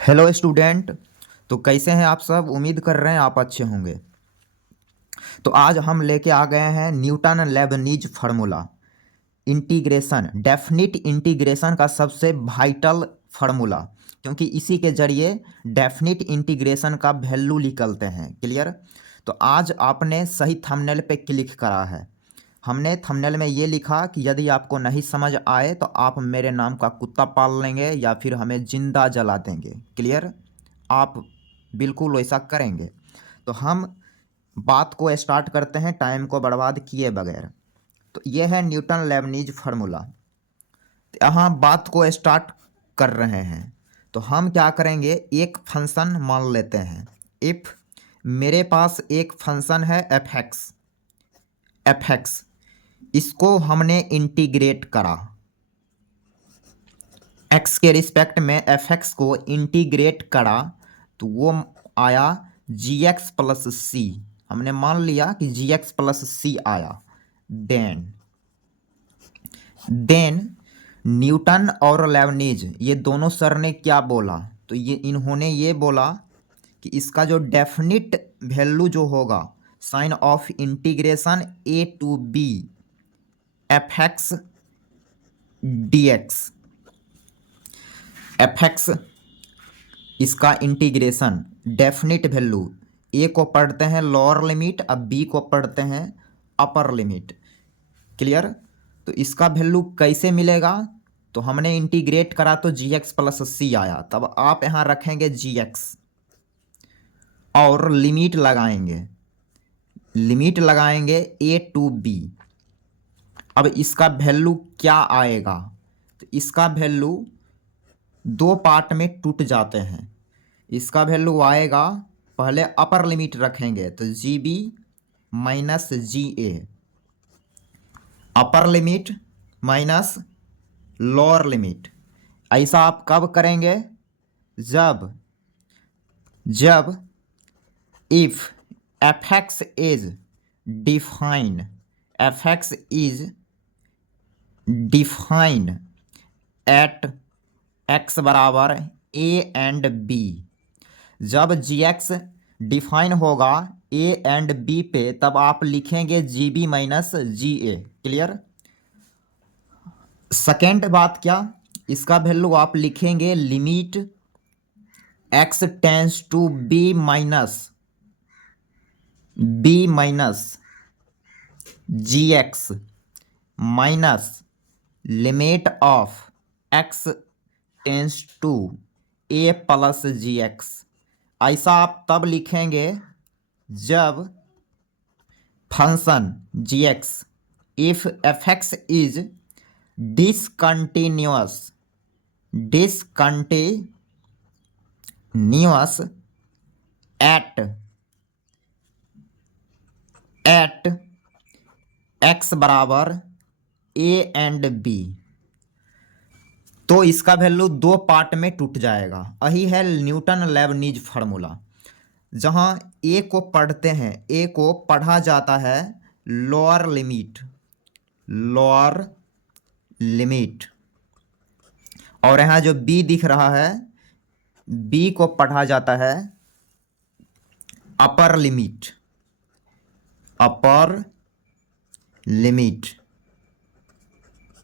Hello student. तो कैसे हैं आप सब? उम्मीद कर रहे हैं आप अच्छे होंगे। तो आज हम लेके आ गए हैं Newton Lebanese formula integration, definite integration का सबसे वाइटल फार्मूला, क्योंकि इसी के जरिए डेफिनिट इंटीग्रेशन का वैल्यू निकलते हैं। क्लियर? तो आज आपने सही थंबनेल पे क्लिक करा है। हमने थंबनेल में ये लिखा कि यदि आपको नहीं समझ आए तो आप मेरे नाम का कुत्ता पाल लेंगे या फिर हमें जिंदा जला देंगे। क्लियर? आप बिल्कुल वैसा करेंगे। तो हम बात को स्टार्ट करते हैं टाइम को बर्बाद किए बगैर। तो ये है न्यूटन लेबनीज फार्मूला। तो यहाँ बात को स्टार्ट कर रहे हैं। तो हम क्या करेंगे, एक फंक्शन मान लेते हैं। इफ़ मेरे पास एक फंक्शन है एफ एक्स, इसको हमने इंटीग्रेट करा। एक्स के रिस्पेक्ट में एफ एक्स को इंटीग्रेट करा तो वो आया जी एक्स प्लस सी। हमने मान लिया कि जी एक्स प्लस सी आया। देन न्यूटन और लेबनीज ये दोनों सर ने क्या बोला, तो इन्होंने ये बोला कि इसका जो डेफिनिट वैल्यू जो होगा sign of integration a to b f x d x, f x इसका इंटीग्रेशन डेफिनिट वैल्यू, ए को पढ़ते हैं लोअर लिमिट, अब बी को पढ़ते हैं अपर लिमिट। क्लियर? तो इसका वैल्यू कैसे मिलेगा, तो हमने इंटीग्रेट करा तो जी एक्स प्लस सी आया। तब आप यहाँ रखेंगे जी एक्स और लिमिट लगाएंगे ए टू बी। अब इसका वैल्यू क्या आएगा, तो इसका वैल्यू दो पार्ट में टूट जाते हैं। इसका वैल्यू आएगा, पहले अपर लिमिट रखेंगे तो G B minus ji A, upper limit minus lower limit. ऐसा आप कब करेंगे, जब if F x is define, F x is define at x बराबर ए एंड बी। जब जी एक्स डिफाइन होगा ए एंड बी पे, तब आप लिखेंगे g B minus ji a. Clear? Second बात क्या, इसका वैल्यू आप लिखेंगे limit x tends to b minus g x minus limit of x tends to a plus g x. ऐसा आप तब लिखेंगे जब function g x if F x is discontinuous at x बराबर ए एंड बी, तो इसका value दो part में टूट जाएगा। यही है न्यूटन लेबनीज फार्मूला। जहां ए को पढ़ते हैं, ए को पढ़ा जाता है लोअर लिमिट, और यहाँ जो बी दिख रहा है, बी को पढ़ा जाता है अपर लिमिट।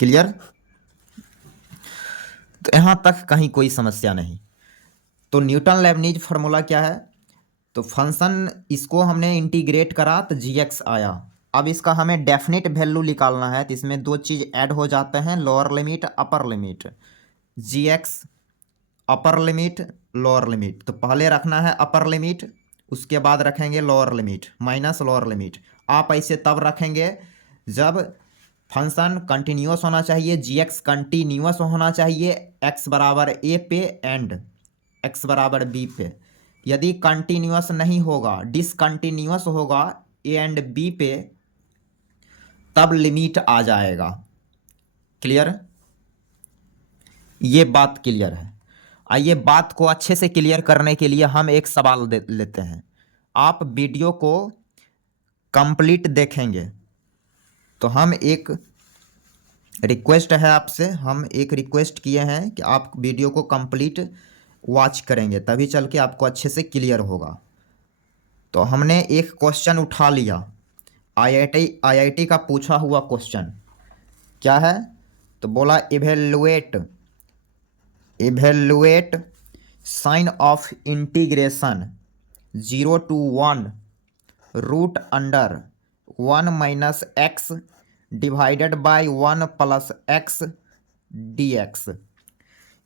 क्लियर? तो यहाँ तक कहीं कोई समस्या नहीं। तो न्यूटन लेबनीज फार्मूला क्या है, तो फंक्शन इसको हमने इंटीग्रेट करा तो जी एक्स आया। अब इसका हमें डेफिनेट वैल्यू निकालना है, तो इसमें दो चीज़ ऐड हो जाते हैं, lower limit upper limit. G X upper limit lower limit, तो पहले रखना है अपर लिमिट, उसके बाद रखेंगे lower limit minus lower limit. आप ऐसे तब रखेंगे जब फंक्शन कंटिन्यूअस होना चाहिए, जी एक्स कंटिन्यूअस होना चाहिए एक्स बराबर ए पे एंड एक्स बराबर बी पे। यदि कंटिन्यूअस नहीं होगा, डिसकंटिन्यूअस होगा ए एंड बी पे, तब लिमिट आ जाएगा। क्लियर? ये बात क्लियर है। आइए बात को अच्छे से क्लियर करने के लिए हम एक सवाल लेते हैं। आप वीडियो को कंप्लीट देखेंगे तो हम एक रिक्वेस्ट है आपसे, हम एक रिक्वेस्ट किए हैं कि आप वीडियो को कंप्लीट वॉच करेंगे, तभी चल के आपको अच्छे से क्लियर होगा। तो हमने एक क्वेश्चन उठा लिया, आईआईटी का पूछा हुआ क्वेश्चन क्या है, तो बोला evaluate sign of integration 0 to 1 root under 1 - x divided by 1 + x dx।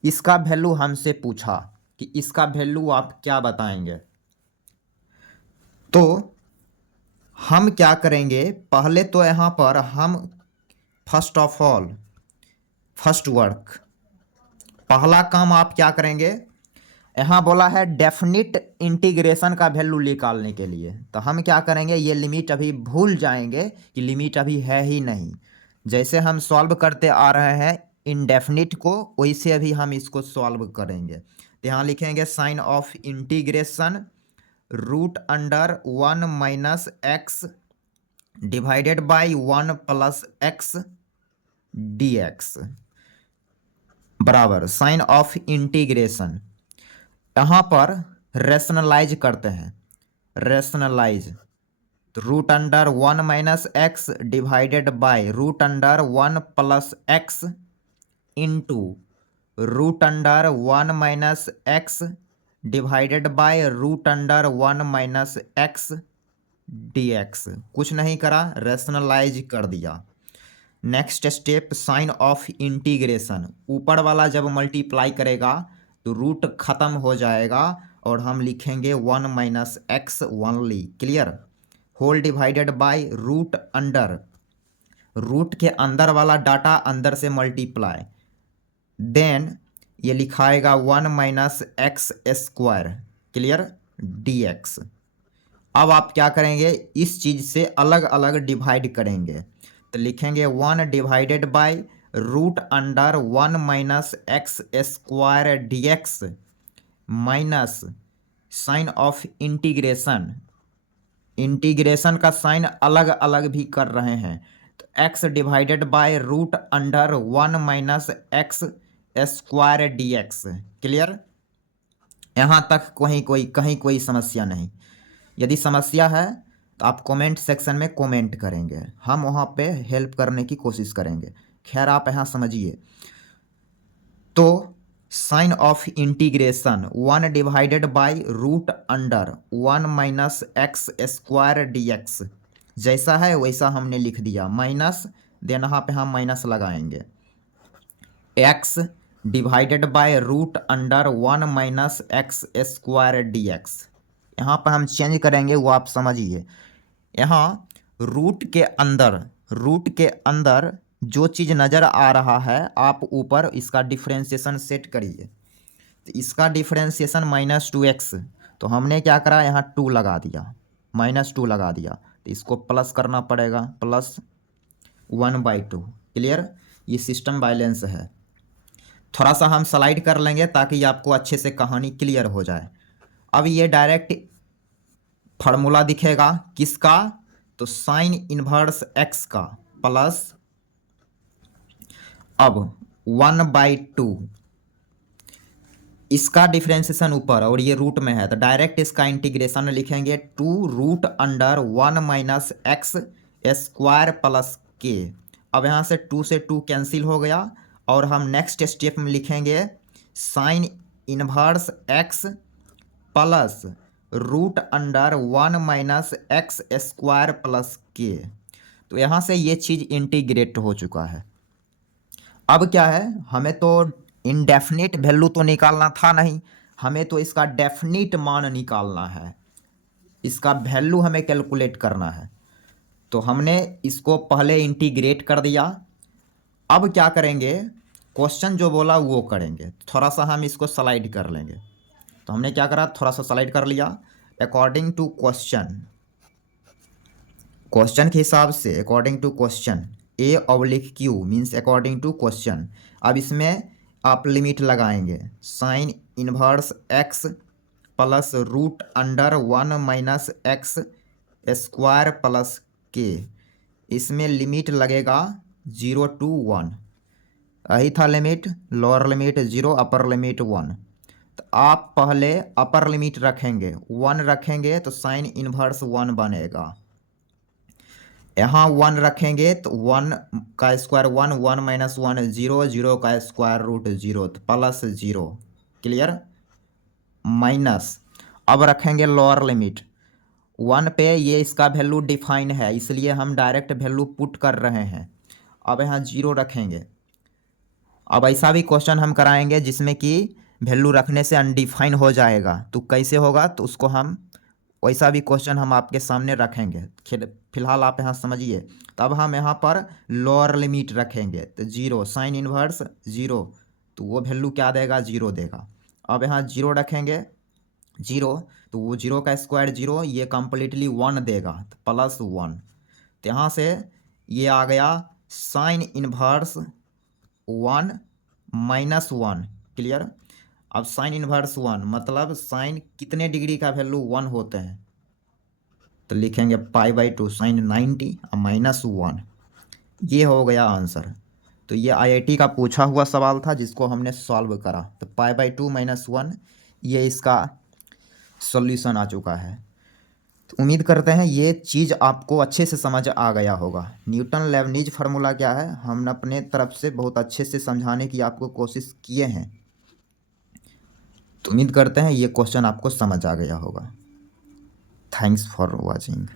इसका वैल्यू हमसे पूछा कि इसका वैल्यू आप क्या बताएंगे। तो हम क्या करेंगे, पहले तो यहाँ पर हम first of all first work, पहला काम आप क्या करेंगे, यहाँ बोला है डेफिनिट इंटीग्रेशन का वैल्यू निकालने के लिए। तो हम क्या करेंगे, ये लिमिट अभी भूल जाएंगे कि लिमिट अभी है ही नहीं। जैसे हम सॉल्व करते आ रहे हैं इनडेफिनिट को, वैसे अभी हम इसको सॉल्व करेंगे। तो यहाँ लिखेंगे sign of integration root under 1 - x divided by 1 + x dx बराबर साइन ऑफ इंटीग्रेशन। यहाँ पर रेशनलाइज करते हैं, रेशनलाइज तो root under 1 - x divided by root under 1 + x into root under 1 - x divided by root under 1 - x dx। कुछ नहीं करा, rationalise कर दिया। Next step sign of integration, ऊपर वाला जब मल्टीप्लाई करेगा तो रूट खत्म हो जाएगा और हम लिखेंगे 1 - x only, clear, whole divided by root under, root के अंदर वाला डाटा अंदर से मल्टीप्लाई, देन ये लिखाएगा 1 - x स्क्वायर, क्लियर, dx। अब आप क्या करेंगे, इस चीज से अलग अलग डिवाइड करेंगे। तो लिखेंगे 1 divided by root under 1 - x square dx minus sign of integration, integration का साइन अलग अलग भी कर रहे हैं, तो x divided by root under 1 - x square dx, clear. यहाँ तक कहीं कोई समस्या नहीं। यदि समस्या है तो आप कमेंट सेक्शन में कमेंट करेंगे, हम वहाँ पे हेल्प करने की कोशिश करेंगे। खैर आप यहाँ समझिए। तो sign of integration 1 divided by root under 1 - x square dx, जैसा है वैसा हमने लिख दिया, माइनस, देन यहाँ पे हम माइनस लगाएंगे, x divided by root under 1 - x square dx। यहाँ पर हम चेंज करेंगे, वो आप समझिए। यहाँ रूट के अंदर जो चीज़ नज़र आ रहा है, आप ऊपर इसका डिफ्रेंशिएशन सेट करिए। तो इसका डिफ्रेंशिएशन -2x, तो हमने क्या करा, यहाँ 2 लगा दिया, -2 लगा दिया, तो इसको प्लस करना पड़ेगा, +1/2, क्लियर। ये सिस्टम बैलेंस है। थोड़ा सा हम स्लाइड कर लेंगे ताकि आपको अच्छे से कहानी क्लियर हो जाए। अब ये डायरेक्ट फार्मूला दिखेगा किसका, तो साइन इनवर्स x का प्लस, अब 1/2, इसका डिफ्रेंशिएशन ऊपर और ये रूट में है, तो डायरेक्ट इसका इंटीग्रेशन लिखेंगे 2 root under 1 - x square plus k। अब यहाँ से 2 से 2 कैंसिल हो गया और हम नेक्स्ट स्टेप में लिखेंगे sine inverse x plus root under 1 - x square plus k। तो यहाँ से ये चीज़ इंटीग्रेट हो चुका है। अब क्या है, हमें तो इनडेफिनिट वैल्यू तो निकालना था नहीं, हमें तो इसका डेफिनिट मान निकालना है, इसका वैल्यू हमें कैलकुलेट करना है। तो हमने इसको पहले इंटीग्रेट कर दिया। अब क्या करेंगे, क्वेश्चन जो बोला वो करेंगे। थोड़ा सा हम इसको स्लाइड कर लेंगे। तो हमने क्या करा, थोड़ा सा स्लाइड कर लिया, अकॉर्डिंग टू क्वेश्चन के हिसाब से, according to question A/Q means according to question. अब इसमें आप लिमिट लगाएंगे, sine inverse x plus root under 1 - x square plus k, इसमें लिमिट लगेगा 0 to 1, यही था limit, lower limit 0 upper limit 1। तो आप पहले अपर लिमिट रखेंगे, 1 रखेंगे तो साइन इनवर्स 1 बनेगा। यहाँ 1 रखेंगे तो 1 का स्क्वायर 1, 1 माइनस 1 0, 0 का स्क्वायर रूट 0 तो प्लस 0। क्लियर। माइनस अब रखेंगे लोअर लिमिट 1 पे, ये इसका वैल्यू डिफाइन है इसलिए हम डायरेक्ट वैल्यू पुट कर रहे हैं। अब यहाँ 0 रखेंगे। अब ऐसा भी क्वेश्चन हम कराएंगे जिसमें कि वैल्यू रखने से अनडिफाइन हो जाएगा, तो कैसे होगा तो उसको हम वैसा भी क्वेश्चन हम आपके सामने रखेंगे। फिलहाल आप यहाँ समझिए। तब हम यहाँ पर लोअर लिमिट रखेंगे तो 0 साइन इनवर्स 0, तो वो वैल्यू क्या देगा 0 देगा। अब यहाँ 0 रखेंगे 0, तो वो 0 का स्क्वायर 0, ये कंप्लीटली 1 देगा तो प्लस 1। तो यहाँ से ये आ गया साइन इनवर्स 1 माइनस 1। क्लियर। अब साइन इनवर्स 1 मतलब साइन कितने डिग्री का वैल्यू 1 होते हैं, तो लिखेंगे π/2 साइन 90 माइनस 1। ये हो गया आंसर। तो ये आईआईटी का पूछा हुआ सवाल था जिसको हमने सॉल्व करा। तो π/2 माइनस 1 ये इसका सॉल्यूशन आ चुका है। तो उम्मीद करते हैं ये चीज़ आपको अच्छे से समझ आ गया होगा। न्यूटन लेबनीज फार्मूला क्या है हम अपने तरफ से बहुत अच्छे से समझाने की आपको कोशिश किए हैं। तो उम्मीद करते हैं ये क्वेश्चन आपको समझ आ गया होगा। Thanks for watching.